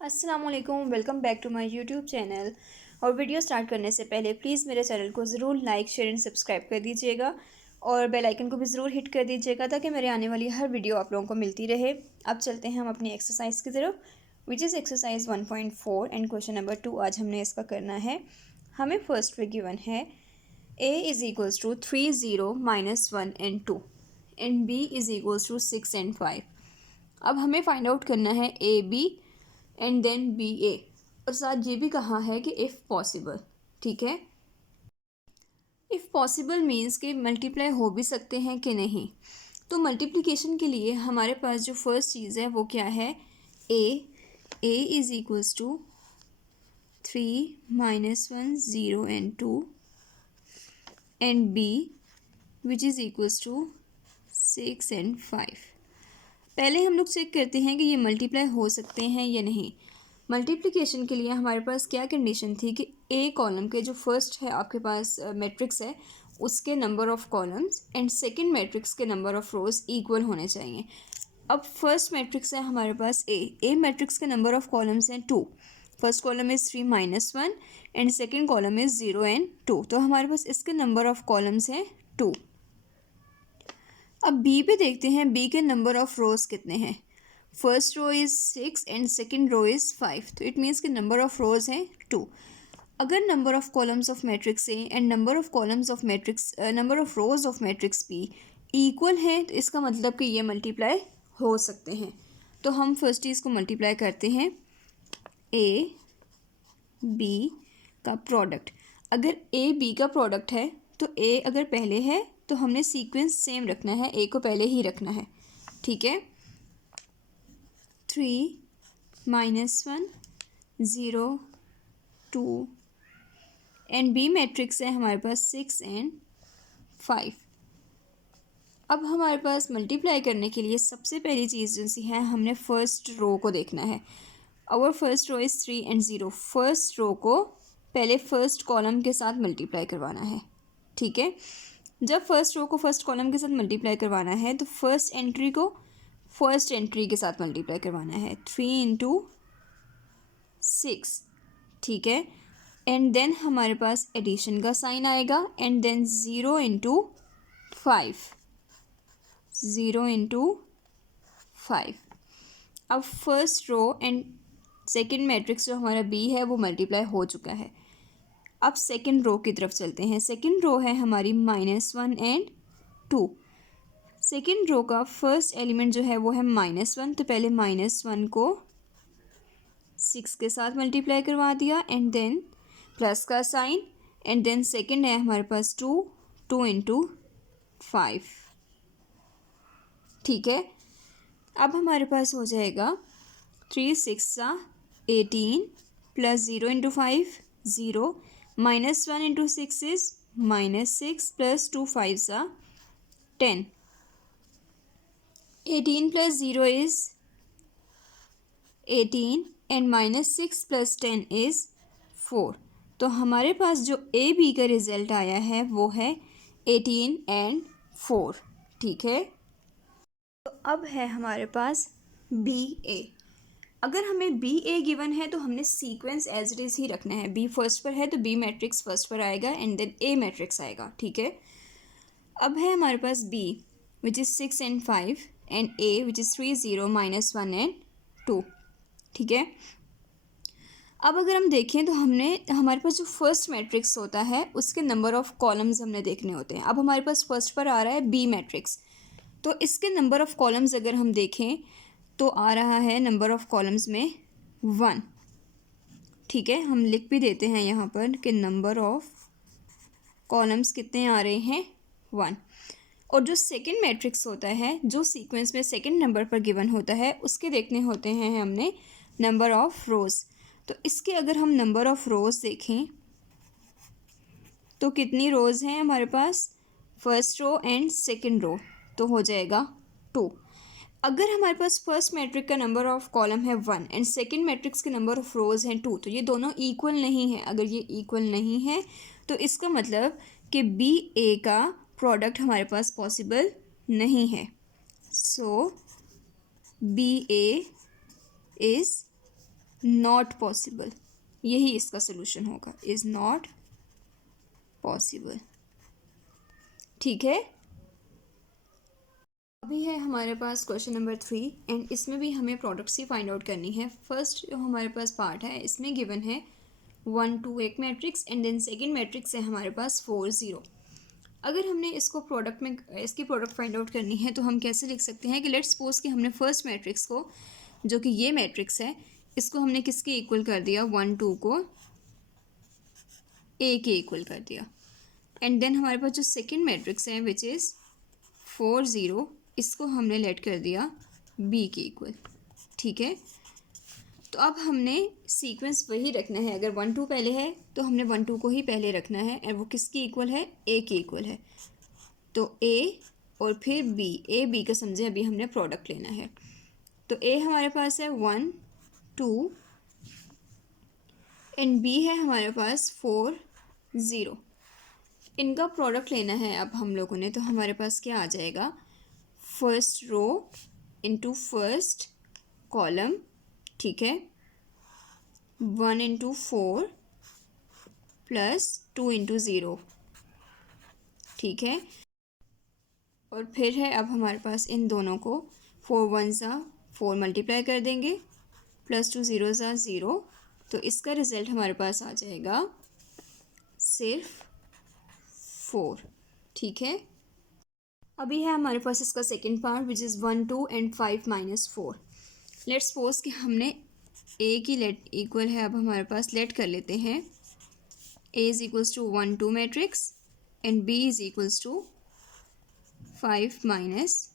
अस्सलामुअलैकुम, welcome back to my YouTube channel. और video start करने से पहले प्लीज़ मेरे चैनल को ज़रूर लाइक शेयर एंड सब्सक्राइब कर दीजिएगा और बेल आइकन को भी ज़रूर हिट कर दीजिएगा ताकि मेरे आने वाली हर वीडियो आप लोगों को मिलती रहे। अब चलते हैं हम अपनी एक्सरसाइज की तरफ, which is exercise 1.4 and question number 2 आज हमने इसका करना है। हमें फर्स्ट में गिवन है a is equals to 3 0 -1 and 2 and b is equals to 6 and 5। अब हमें फाइंड आउट करना है A B and then B A, और साथ ये भी कहा है कि इफ़ पॉसिबल। ठीक है, इफ़ पॉसिबल मीन्स कि मल्टीप्लाई हो भी सकते हैं कि नहीं। तो मल्टीप्लिकेशन के लिए हमारे पास जो फर्स्ट चीज़ है वो क्या है, A is equals to 3 -1 0 and 2 and B which is equals to 6 and 5। पहले हम लोग चेक करते हैं कि ये मल्टीप्लाई हो सकते हैं या नहीं। मल्टीप्लिकेशन के लिए हमारे पास क्या कंडीशन थी कि ए कॉलम के जो फर्स्ट है आपके पास मैट्रिक्स है उसके number of columns and second matrix के नंबर ऑफ रोज इक्वल होने चाहिए। अब फर्स्ट मैट्रिक्स है हमारे पास ए मैट्रिक्स के नंबर ऑफ कॉलम्स हैं 2। First column is 3 -1 and second column is 0 and 2, तो हमारे पास इसके नंबर ऑफ कॉलम्स हैं 2। अब बी पे देखते हैं बी के नंबर ऑफ रोज कितने हैं। First row is 6 and second row is 5, तो इट मीन्स कि नंबर ऑफ रोज हैं 2। अगर number of columns of matrix A and number of columns of matrix number of rows of matrix B equal हैं तो इसका मतलब कि ये मल्टीप्लाई हो सकते हैं। तो हम फर्स्ट चीज़ को मल्टीप्लाई करते हैं, ए बी का प्रोडक्ट। अगर ए बी का प्रोडक्ट है तो ए अगर पहले है तो हमने सीक्वेंस सेम रखना है, ए को पहले ही रखना है। ठीक है, 3 -1 0 2 एंड बी मैट्रिक्स है हमारे पास 6 एंड 5। अब हमारे पास मल्टीप्लाई करने के लिए सबसे पहली चीज़ जो सी है हमने फर्स्ट रो को देखना है। Our first row is 3 and 0। First row को पहले फर्स्ट कॉलम के साथ मल्टीप्लाई करवाना है। ठीक है, जब फर्स्ट रो को फर्स्ट कॉलम के साथ मल्टीप्लाई करवाना है तो फर्स्ट एंट्री को फर्स्ट एंट्री के साथ मल्टीप्लाई करवाना है, 3 × 6। ठीक है, एंड देन हमारे पास एडिशन का साइन आएगा एंड देन 0 × 5, 0 × 5। अब first row and second matrix जो हमारा बी है वो मल्टीप्लाई हो चुका है। अब सेकेंड रो की तरफ चलते हैं। सेकेंड रो है हमारी -1 एंड 2। सेकेंड रो का फर्स्ट एलिमेंट जो है वो है -1, तो पहले -1 को 6 के साथ मल्टीप्लाई करवा दिया एंड देन प्लस का साइन एंड देन सेकेंड है हमारे पास 2 × 5। ठीक है, अब हमारे पास हो जाएगा 3 6 18 plus 0 × 5 0 -1 × 6 is -6 plus 2 5 10। 18 plus 0 is 18 and -6 plus 10 is 4। तो हमारे पास जो ए बी का रिजल्ट आया है वो है 18 एंड 4। ठीक है, तो अब है हमारे पास बी ए। अगर हमें बी ए गिवन है तो हमने सीक्वेंस एज इट इज़ ही रखना है। बी फर्स्ट पर है तो बी मैट्रिक्स फर्स्ट पर आएगा एंड देन ए मैट्रिक्स आएगा। ठीक है, अब है हमारे पास B which is 6 and 5 and A which is 3 0 -1 and 2। ठीक है, अब अगर हम देखें तो हमने हमारे पास जो फर्स्ट मैट्रिक्स होता है उसके नंबर ऑफ कॉलम्स हमने देखने होते हैं। अब हमारे पास फर्स्ट पर आ रहा है बी मैट्रिक्स, तो इसके नंबर ऑफ कॉलम्स अगर हम देखें तो आ रहा है नंबर ऑफ कॉलम्स में 1। ठीक है, हम लिख भी देते हैं यहाँ पर कि नंबर ऑफ कॉलम्स कितने आ रहे हैं 1। और जो सेकंड मैट्रिक्स होता है जो सीक्वेंस में सेकंड नंबर पर गिवन होता है उसके देखने होते हैं हमने नंबर ऑफ रोज़। तो इसके अगर हम नंबर ऑफ रोज़ देखें तो कितनी रोज़ हैं हमारे पास, first row and second row, तो हो जाएगा 2। अगर हमारे पास फर्स्ट मैट्रिक का नंबर ऑफ कॉलम है 1 एंड सेकंड मैट्रिक्स के नंबर ऑफ रोज़ हैं 2, तो ये दोनों इक्वल नहीं है। अगर ये इक्वल नहीं है तो इसका मतलब कि बी ए का प्रोडक्ट हमारे पास पॉसिबल नहीं है। So B A is not possible, यही इसका सोल्यूशन होगा, इज़ नॉट पॉसिबल। ठीक है, अभी है हमारे पास क्वेश्चन नंबर 3 एंड इसमें भी हमें प्रोडक्ट्स ही फाइंड आउट करनी है। फर्स्ट जो हमारे पास पार्ट है इसमें गिवन है 1 2 एक matrix and then second matrix है हमारे पास 4 0। अगर हमने इसको प्रोडक्ट में इसकी प्रोडक्ट फाइंड आउट करनी है तो हम कैसे लिख सकते हैं कि लेट्स सपोज कि हमने फर्स्ट मैट्रिक्स को, जो कि ये मैट्रिक्स है, इसको हमने किसके इक्वल कर दिया, 1 2 को ए के इक्वल कर दिया। एंड देन हमारे पास जो सेकंड मैट्रिक्स है विच इज़ 4 0, इसको हमने लेट कर दिया बी के इक्वल। ठीक है, तो अब हमने सीक्वेंस वही रखना है। अगर 1 2 पहले है तो हमने 1 2 को ही पहले रखना है, और वो किसकी इक्वल है, ए के इक्वल है। तो ए और फिर बी, ए बी का समझे अभी हमने प्रोडक्ट लेना है। तो ए हमारे पास है 1 2 एंड बी है हमारे पास 4 0। इनका प्रोडक्ट लेना है अब हम लोगों ने, तो हमारे पास क्या आ जाएगा, first row into first column. ठीक है, 1 इंटू 4 प्लस 2 इंटू 0। ठीक है, और फिर है अब हमारे पास इन दोनों को 4 1 सा 4 मल्टीप्लाई कर देंगे, प्लस 2 0 सा 0। तो इसका रिज़ल्ट हमारे पास आ जाएगा सिर्फ 4। ठीक है, अभी है हमारे पास इसका second part which is 1 2 and 5 minus 4। Let's suppose कि हमने ए की लेट इक्वल है, अब हमारे पास लेट कर लेते हैं A is equals to 1 2 matrix and B is equals to 5 minus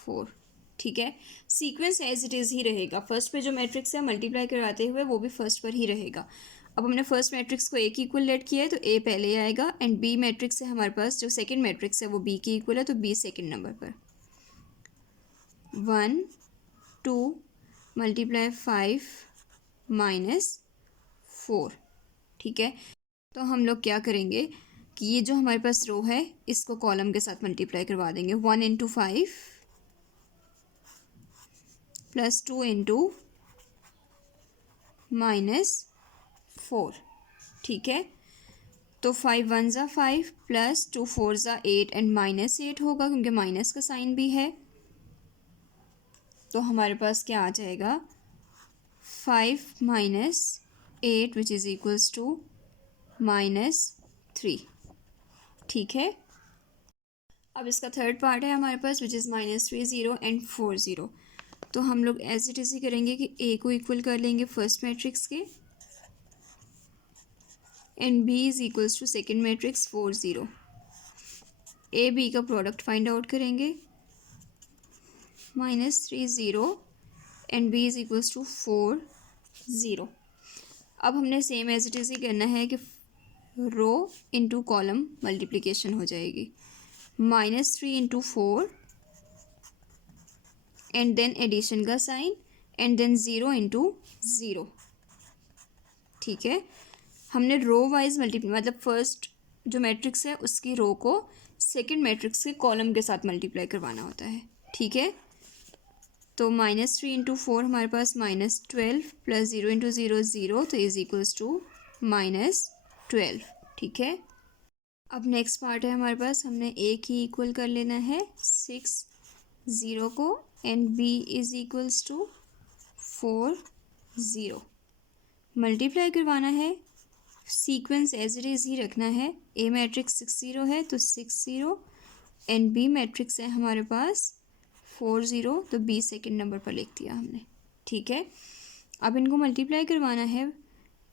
4। ठीक है, सीक्वेंस एज इट इज़ ही रहेगा। फर्स्ट पे जो मैट्रिक्स है मल्टीप्लाई करवाते हुए वो भी फर्स्ट पर ही रहेगा। अब हमने फर्स्ट मैट्रिक्स को ए की इक्वल लेट किया है तो ए पहले आएगा, एंड बी मैट्रिक्स है हमारे पास, जो सेकंड मैट्रिक्स है वो बी की इक्वल है, तो बी सेकंड नंबर पर। 1 2 मल्टीप्लाई 5 माइनस 4। ठीक है, तो हम लोग क्या करेंगे कि ये जो हमारे पास रो है इसको कॉलम के साथ मल्टीप्लाई करवा देंगे। 1 इंटू 5 प्लस 2 इंटू माइनस 4। ठीक है, तो 5 1 ज़ा 5 प्लस 2 4 ज़ा 8 एंड माइनस 8 होगा क्योंकि माइनस का साइन भी है। तो हमारे पास क्या आ जाएगा, 5 minus 8 which is equals to -3। ठीक है, अब इसका थर्ड पार्ट है हमारे पास विच इज़ -3 0 एंड 4 0। तो हम लोग एज इट इज़ ही करेंगे कि ए को इक्वल कर लेंगे फर्स्ट मैट्रिक्स के and B is equals to second matrix 4 0। A B का प्रोडक्ट फाइंड आउट करेंगे, -3 0 and B is equals to 4 0। अब हमने सेम एज इट इज़ ही करना है कि रो इंटू कॉलम मल्टीप्लिकेशन हो जाएगी, -3 इंटू 4 एंड देन एडिशन का साइन एंड देन 0 इंटू 0। ठीक है, हमने रो वाइज मतलब फर्स्ट जो मैट्रिक्स है उसकी रो को सेकंड मैट्रिक्स के कॉलम के साथ मल्टीप्लाई करवाना होता है। ठीक है, तो -3 इंटू 4 हमारे पास -12 प्लस 0 इंटू 0 0, तो इज इक्वल्स टू -12। ठीक है, अब नेक्स्ट पार्ट है हमारे पास, हमने ए की इक्वल कर लेना है 6 0 को and B is equals to 4 0। Multiply करवाना है, सीक्वेंस एज इट इज़ ही रखना है। ए मैट्रिक्स 6 0 है तो 6 0 एंड बी मैट्रिक्स है हमारे पास 4 0, तो बी सेकंड नंबर पर लिख दिया हमने। ठीक है, अब इनको मल्टीप्लाई करवाना है,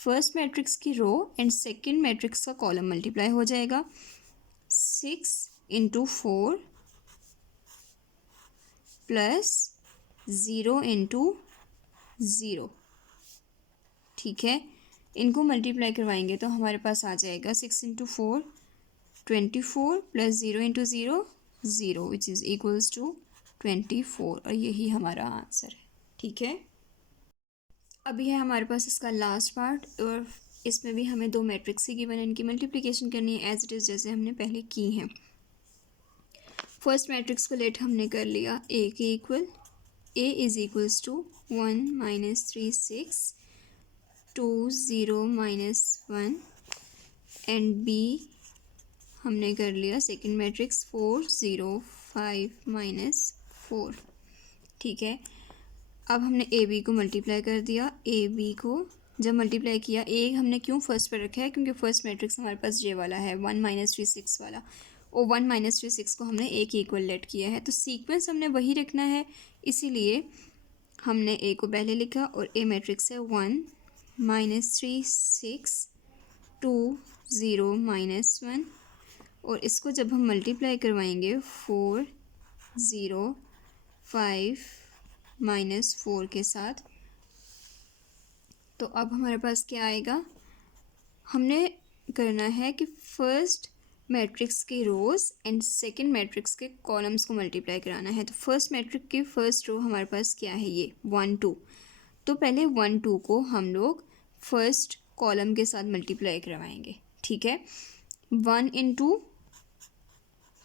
फर्स्ट मैट्रिक्स की रो एंड सेकंड मैट्रिक्स का कॉलम मल्टीप्लाई हो जाएगा। 6 इंटू 4 प्लस 0 इंटू 0। ठीक है, इनको मल्टीप्लाई करवाएंगे तो हमारे पास आ जाएगा 6 into 4 24 plus 0 into 0 0 which is equals to 24, और यही हमारा आंसर है। ठीक है, अभी है हमारे पास इसका लास्ट पार्ट, और इसमें भी हमें दो मैट्रिक्स ही गिवन है, इनकी मल्टीप्लिकेशन करनी है एज इट इज़ जैसे हमने पहले की हैं। फर्स्ट मैट्रिक्स को लेट हमने कर लिया ए के equal, A is equals to 1 minus 3 6 2 0 minus 1 and B हमने कर लिया सेकेंड मैट्रिक्स 4 0 5 माइनस 4। ठीक है, अब हमने ए बी को मल्टीप्लाई कर दिया। ए बी को जब मल्टीप्लाई किया, ए हमने क्यों फर्स्ट पर रखा है, क्योंकि फर्स्ट मैट्रिक्स हमारे पास जे वाला है 1 माइनस 3 6 वाला, और 1 माइनस 3 6 को हमने ए के इक्वल लेट किया है, तो सीक्वेंस हमने वही रखना है, इसीलिए हमने ए को पहले लिखा और ए मैट्रिक्स है 1 माइनस 3 6 2 0 माइनस 1, और इसको जब हम मल्टीप्लाई करवाएंगे 4 0 5 माइनस 4 के साथ, तो अब हमारे पास क्या आएगा, हमने करना है कि फर्स्ट मैट्रिक्स के रोज़ एंड सेकंड मैट्रिक्स के कॉलम्स को मल्टीप्लाई कराना है। तो फर्स्ट मैट्रिक्स की फर्स्ट रो हमारे पास क्या है, ये 1 2, तो पहले 1 2 को हम लोग फर्स्ट कॉलम के साथ मल्टीप्लाई करवाएंगे। ठीक है, 1 इंटू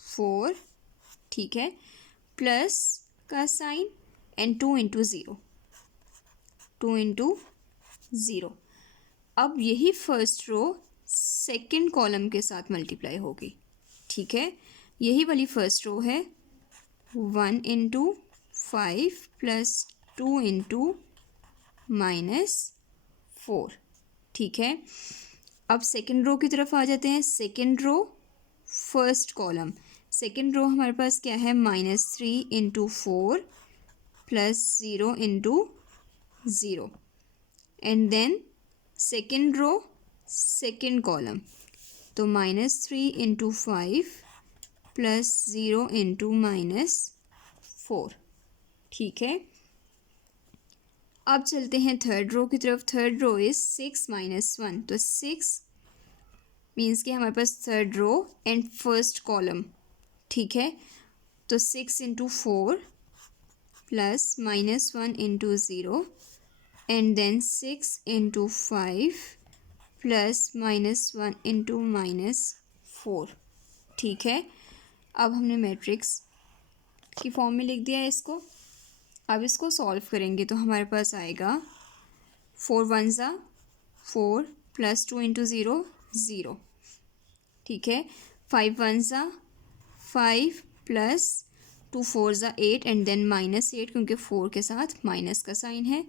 4, ठीक है, प्लस का साइन एंड 2 इंटू 0, 2 इंटू 0। अब यही फर्स्ट रो सेकंड कॉलम के साथ मल्टीप्लाई होगी। ठीक है, यही वाली फर्स्ट रो है 1 इंटू 5 प्लस 2 इंटू माइनस 4। ठीक है, अब सेकंड रो की तरफ आ जाते हैं। Second row first column, second row हमारे पास क्या है, -3 into 4 plus 0 into 0, and then second row second column, तो -3 इंटू 5 प्लस 0 इंटू -4। ठीक है, अब चलते हैं थर्ड रो की तरफ। थर्ड रो इज 6 माइनस 1, तो 6 मीन्स कि हमारे पास third row and first column. ठीक है, तो 6 into 4 plus -1 into 0 and then 6 into 5 plus -1 into -4। ठीक है, अब हमने मैट्रिक्स की फॉर्म में लिख दिया है इसको। अब इसको सॉल्व करेंगे तो हमारे पास आएगा 4 1 ज़ा 4 प्लस 2 इंटू 0 0। ठीक है, 5 1 ज़ा 5 प्लस 2 4 ज़ा 8 एंड देन -8, क्योंकि 4 के साथ माइनस का साइन है।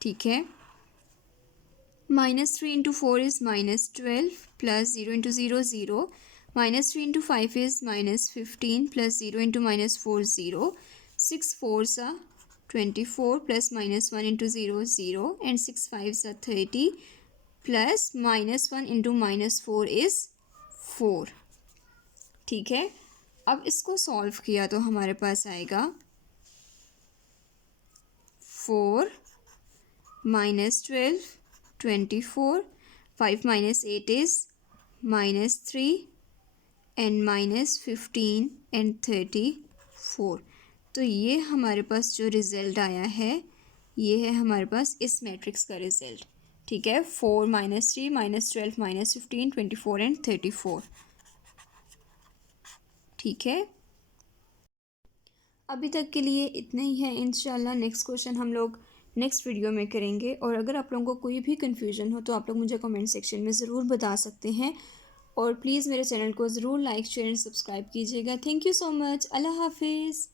ठीक है, -3 into 4 is -12 plus 0 into 0 0, -3 into 5 is -15 plus 0 into -4 0, 6 4 सा 24 प्लस -1 इंटू 0 0 एंड 6 5 सा 30 प्लस -1 इंटू -4 इज़ 4। ठीक है, अब इसको सॉल्व किया तो हमारे पास आएगा 4 -12 24, 5 minus 8 is -3 and -15 and 34। तो ये हमारे पास जो रिज़ल्ट आया है, ये है हमारे पास इस मैट्रिक्स का रिज़ल्ट। ठीक है, 4 -3 -12 -15 24 एंड 34। ठीक है, अभी तक के लिए इतना ही है। इंशाल्लाह नेक्स्ट क्वेश्चन हम लोग नेक्स्ट वीडियो में करेंगे, और अगर आप लोगों को कोई भी कन्फ्यूजन हो तो आप लोग मुझे कमेंट सेक्शन में ज़रूर बता सकते हैं, और प्लीज़ मेरे चैनल को ज़रूर लाइक शेयर एंड सब्सक्राइब कीजिएगा। Thank you so much. अल्लाह हाफिज़।